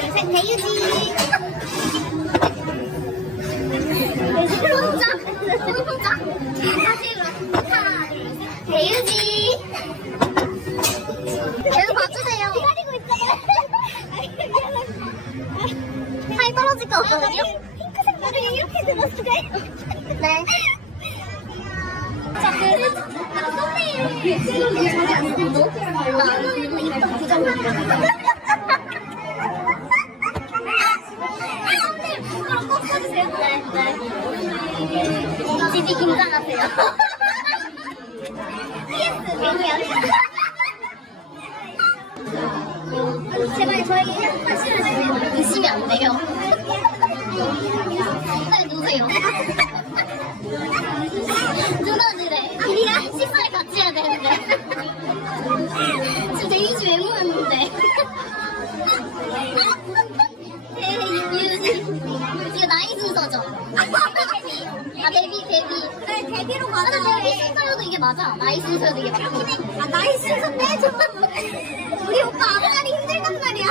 둘, 셋, 대유지. 혼자, 혼자. 일어나. 하나, 둘, 셋, 대유지. 계속 봐주세요. 기다리고 있잖아요. 팔 떨어질 거 없거든요? 핑크 색깔을 이렇게 들었어요. 네. 자, 그, 썸네일 지금 이 자리 안 쓰고, 나누고 있던 부정만 썸네일 부끄러워 꼭 써주세요. 집이 긴장하세요. PS, 대니야. 제발 저희 사실은 의심이 안 돼요. 빨리 누세요. 누나들의 우리랑 식사를 같이 해야 되는데. 지금 데이지 왜 모았는데. 이거 나이 순서죠? 아, 뭐, 뭐, 뭐. 아 데뷔 데뷔 그래 데뷔로 아, 가자. 맞아 데뷔 순서여도 이게 맞아 나이 순서여도 이게 맞아 아 나이 순서 빼줘. 우리 오빠 앞날이 힘들단 말이야.